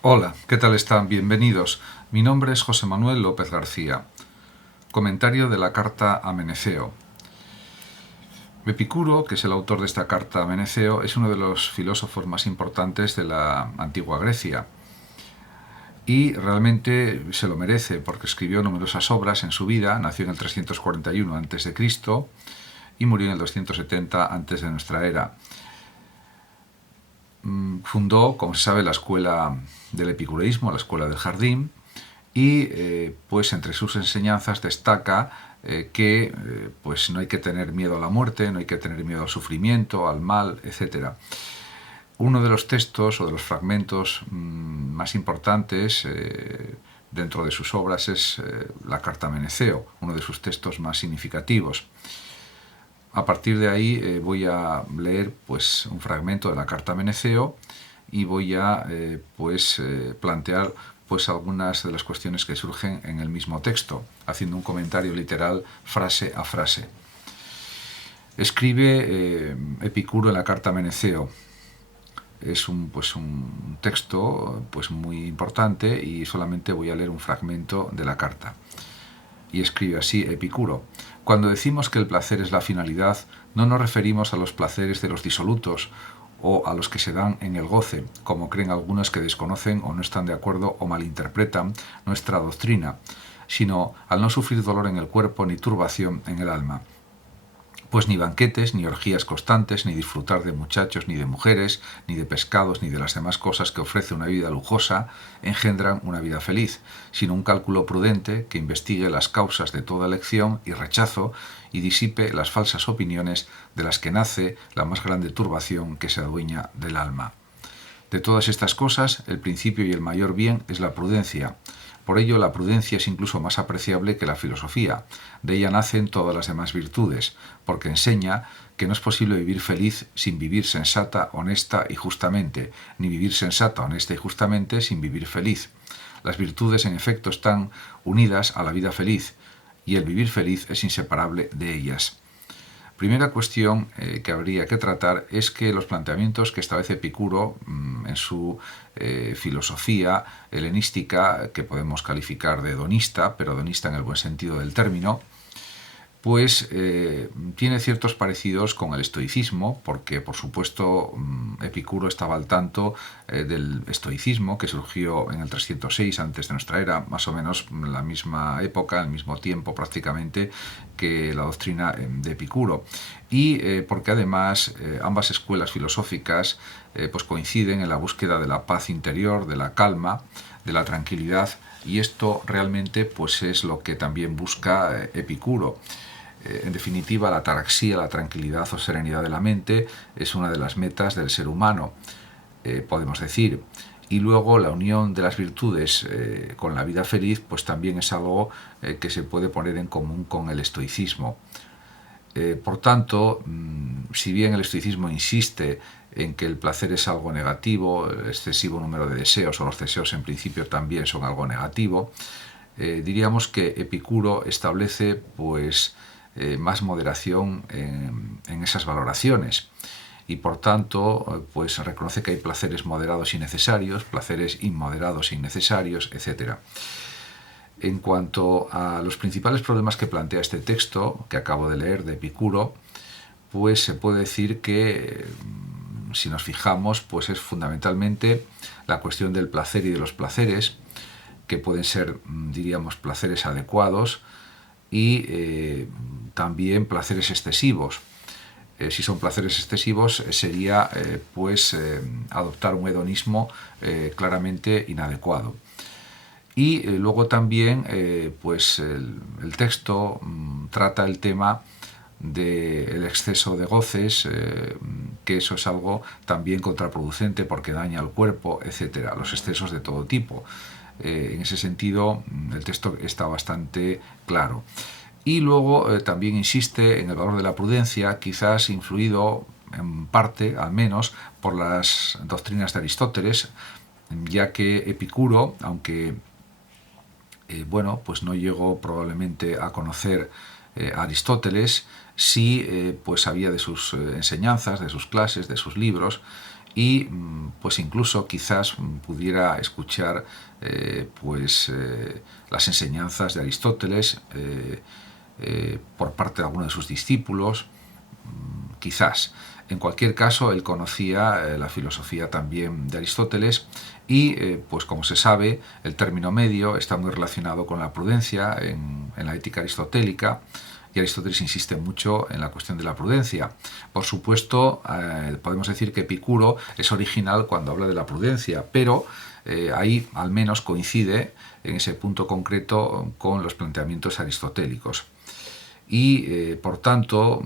Hola, ¿qué tal están? Bienvenidos. Mi nombre es José Manuel López García. Comentario de la carta a Meneceo. Epicuro, que es el autor de esta carta a Meneceo, es uno de los filósofos más importantes de la antigua Grecia. Y realmente se lo merece porque escribió numerosas obras en su vida. Nació en el 341 a.C. y murió en el 270 antes de nuestra era. Fundó, como se sabe, la escuela del epicureísmo, la escuela del jardín, y pues entre sus enseñanzas destaca que pues no hay que tener miedo a la muerte, no hay que tener miedo al sufrimiento, al mal, etc. Uno de los textos o de los fragmentos más importantes dentro de sus obras es la Carta a Meneceo, uno de sus textos más significativos. A partir de ahí voy a leer pues un fragmento de la Carta a Meneceo y voy a plantear pues algunas de las cuestiones que surgen en el mismo texto, haciendo un comentario literal frase a frase. Escribe Epicuro en la Carta a Meneceo. Es un texto pues muy importante y solamente voy a leer un fragmento de la carta. Y escribe así Epicuro: cuando decimos que el placer es la finalidad, no nos referimos a los placeres de los disolutos o a los que se dan en el goce, como creen algunos que desconocen o no están de acuerdo o malinterpretan nuestra doctrina, sino al no sufrir dolor en el cuerpo ni turbación en el alma. Pues ni banquetes, ni orgías constantes, ni disfrutar de muchachos, ni de mujeres, ni de pescados, ni de las demás cosas que ofrece una vida lujosa, engendran una vida feliz, sino un cálculo prudente que investigue las causas de toda elección y rechazo y disipe las falsas opiniones de las que nace la más grande turbación que se adueña del alma. De todas estas cosas, el principio y el mayor bien es la prudencia. Por ello, la prudencia es incluso más apreciable que la filosofía. De ella nacen todas las demás virtudes, porque enseña que no es posible vivir feliz sin vivir sensata, honesta y justamente, ni vivir sensata, honesta y justamente sin vivir feliz. Las virtudes, en efecto, están unidas a la vida feliz, y el vivir feliz es inseparable de ellas. Primera cuestión que habría que tratar es que los planteamientos que establece Epicuro en su filosofía helenística, que podemos calificar de hedonista, pero hedonista en el buen sentido del término, pues tiene ciertos parecidos con el estoicismo, porque por supuesto Epicuro estaba al tanto del estoicismo, que surgió en el 306 antes de nuestra era, más o menos en la misma época, al mismo tiempo prácticamente que la doctrina de Epicuro, y porque además ambas escuelas filosóficas pues coinciden en la búsqueda de la paz interior, de la calma, de la tranquilidad, y esto realmente pues es lo que también busca Epicuro. En definitiva, la ataraxia, la tranquilidad o serenidad de la mente, es una de las metas del ser humano, podemos decir. Y luego la unión de las virtudes con la vida feliz, pues también es algo que se puede poner en común con el estoicismo. Por tanto, si bien el estoicismo insiste en que el placer es algo negativo, el excesivo número de deseos o los deseos en principio también son algo negativo, diríamos que Epicuro establece pues más moderación en esas valoraciones y por tanto pues reconoce que hay placeres moderados y necesarios, placeres inmoderados e innecesarios, etc. En cuanto a los principales problemas que plantea este texto que acabo de leer de Epicuro, pues se puede decir que si nos fijamos pues es fundamentalmente la cuestión del placer y de los placeres, que pueden ser, diríamos, placeres adecuados y también placeres excesivos. Si son placeres excesivos sería adoptar un hedonismo claramente inadecuado. Y luego también el texto trata el tema del exceso de goces, que eso es algo también contraproducente porque daña al cuerpo, etcétera, los excesos de todo tipo. En ese sentido, el texto está bastante claro. Y luego también insiste en el valor de la prudencia, quizás influido en parte, al menos, por las doctrinas de Aristóteles, ya que Epicuro, aunque pues no llegó probablemente a conocer a Aristóteles, sí pues sabía de sus enseñanzas, de sus clases, de sus libros, y pues incluso quizás pudiera escuchar las enseñanzas de Aristóteles por parte de alguno de sus discípulos, quizás. En cualquier caso, él conocía la filosofía también de Aristóteles y, pues como se sabe, el término medio está muy relacionado con la prudencia en la ética aristotélica, y Aristóteles insiste mucho en la cuestión de la prudencia. Por supuesto, podemos decir que Epicuro es original cuando habla de la prudencia, pero ahí al menos coincide en ese punto concreto con los planteamientos aristotélicos. Y por tanto,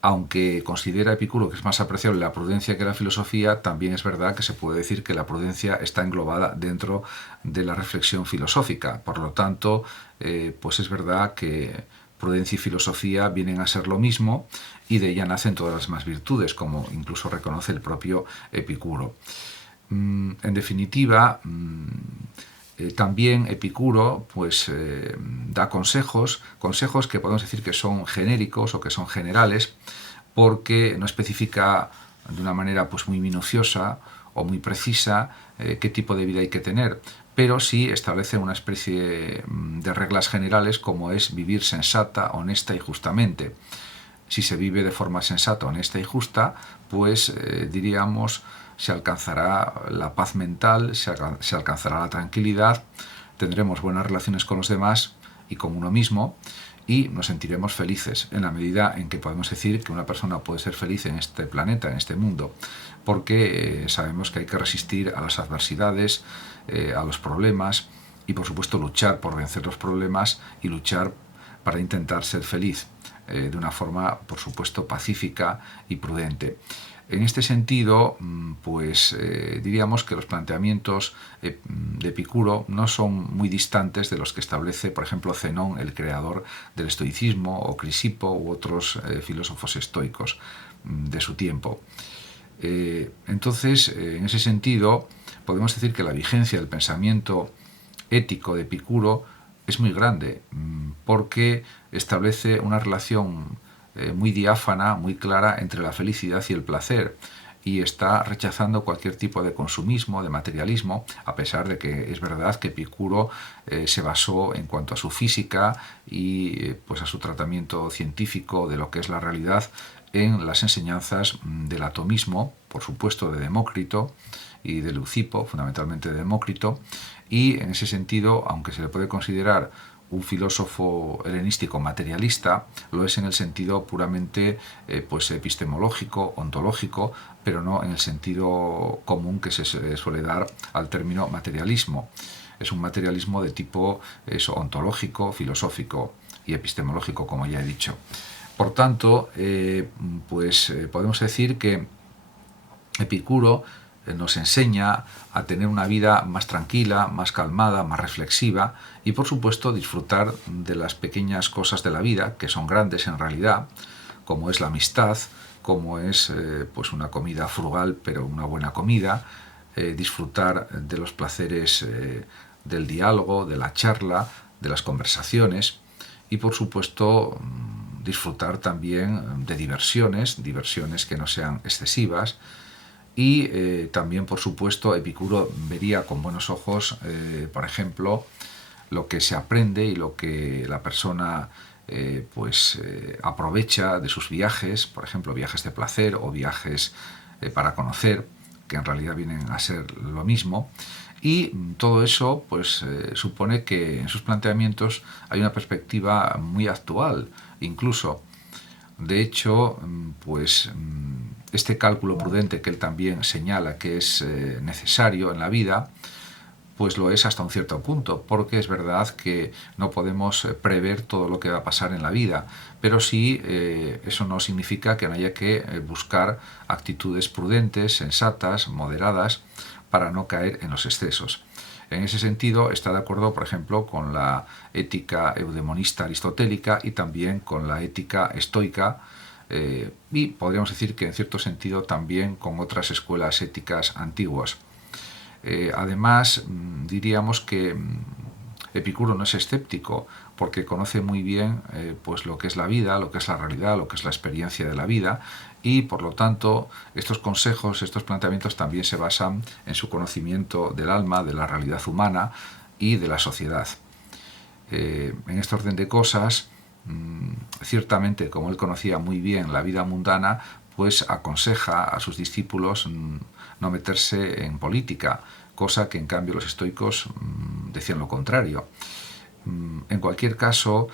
aunque considera Epicuro que es más apreciable la prudencia que la filosofía, también es verdad que se puede decir que la prudencia está englobada dentro de la reflexión filosófica. Por lo tanto, pues es verdad que prudencia y filosofía vienen a ser lo mismo, y de ella nacen todas las demás virtudes, como incluso reconoce el propio Epicuro. En definitiva, también Epicuro pues, da consejos que podemos decir que son genéricos o que son generales, porque no especifica de una manera pues, muy minuciosa o muy precisa qué tipo de vida hay que tener, pero sí establece una especie de reglas generales, como es vivir sensata, honesta y justamente. Si se vive de forma sensata, honesta y justa, pues diríamos se alcanzará la paz mental, se alcanzará la tranquilidad, tendremos buenas relaciones con los demás y con uno mismo, y nos sentiremos felices en la medida en que podemos decir que una persona puede ser feliz en este planeta, en este mundo, porque sabemos que hay que resistir a las adversidades, a los problemas, y por supuesto luchar por vencer los problemas y luchar para intentar ser feliz de una forma, por supuesto, pacífica y prudente. En este sentido, pues diríamos que los planteamientos de Epicuro no son muy distantes de los que establece, por ejemplo, Zenón, el creador del estoicismo, o Crisipo u otros filósofos estoicos de su tiempo. Entonces, en ese sentido, podemos decir que la vigencia del pensamiento ético de Epicuro es muy grande, porque establece una relación muy diáfana, muy clara entre la felicidad y el placer, y está rechazando cualquier tipo de consumismo, de materialismo, a pesar de que es verdad que Epicuro se basó en cuanto a su física y pues a su tratamiento científico de lo que es la realidad en las enseñanzas del atomismo, por supuesto de Demócrito y de Leucipo, fundamentalmente de Demócrito, y en ese sentido, aunque se le puede considerar un filósofo helenístico materialista, lo es en el sentido puramente pues epistemológico, ontológico, pero no en el sentido común que se suele dar al término materialismo. Es un materialismo de tipo ontológico, filosófico y epistemológico, como ya he dicho. Por tanto, podemos decir que Epicuro nos enseña a tener una vida más tranquila, más calmada, más reflexiva, y por supuesto disfrutar de las pequeñas cosas de la vida, que son grandes en realidad, como es la amistad, como es pues una comida frugal pero una buena comida, disfrutar de los placeres del diálogo, de la charla, de las conversaciones, y por supuesto disfrutar también de diversiones que no sean excesivas. Y también, por supuesto, Epicuro vería con buenos ojos, por ejemplo, lo que se aprende y lo que la persona aprovecha de sus viajes, por ejemplo, viajes de placer o viajes para conocer, que en realidad vienen a ser lo mismo. Y todo eso pues supone que en sus planteamientos hay una perspectiva muy actual, incluso. De hecho, pues este cálculo prudente que él también señala que es necesario en la vida, pues lo es hasta un cierto punto, porque es verdad que no podemos prever todo lo que va a pasar en la vida, pero sí eso no significa que no haya que buscar actitudes prudentes, sensatas, moderadas, para no caer en los excesos. En ese sentido está de acuerdo, por ejemplo, con la ética eudemonista aristotélica y también con la ética estoica, y podríamos decir que en cierto sentido también con otras escuelas éticas antiguas. Además, diríamos que Epicuro no es escéptico porque conoce muy bien pues lo que es la vida, lo que es la realidad, lo que es la experiencia de la vida, y por lo tanto estos consejos, estos planteamientos también se basan en su conocimiento del alma, de la realidad humana y de la sociedad. En este orden de cosas, ciertamente, como él conocía muy bien la vida mundana, pues aconseja a sus discípulos no meterse en política, cosa que en cambio los estoicos decían lo contrario. En cualquier caso,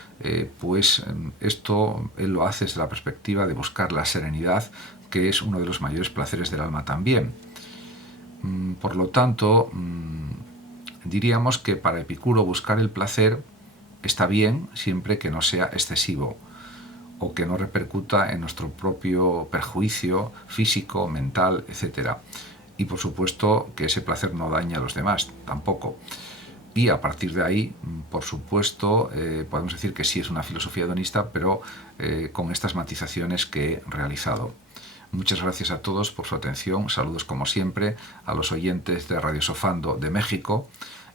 pues esto él lo hace desde la perspectiva de buscar la serenidad, que es uno de los mayores placeres del alma también. Por lo tanto, diríamos que para Epicuro buscar el placer está bien siempre que no sea excesivo o que no repercuta en nuestro propio perjuicio físico, mental, etc. Y por supuesto que ese placer no daña a los demás, tampoco. Y a partir de ahí, por supuesto, podemos decir que sí es una filosofía hedonista, pero con estas matizaciones que he realizado. Muchas gracias a todos por su atención. Saludos como siempre a los oyentes de Radio Sofando de México.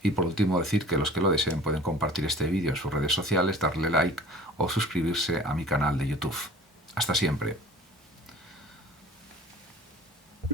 Y por último decir que los que lo deseen pueden compartir este vídeo en sus redes sociales, darle like o suscribirse a mi canal de YouTube. Hasta siempre.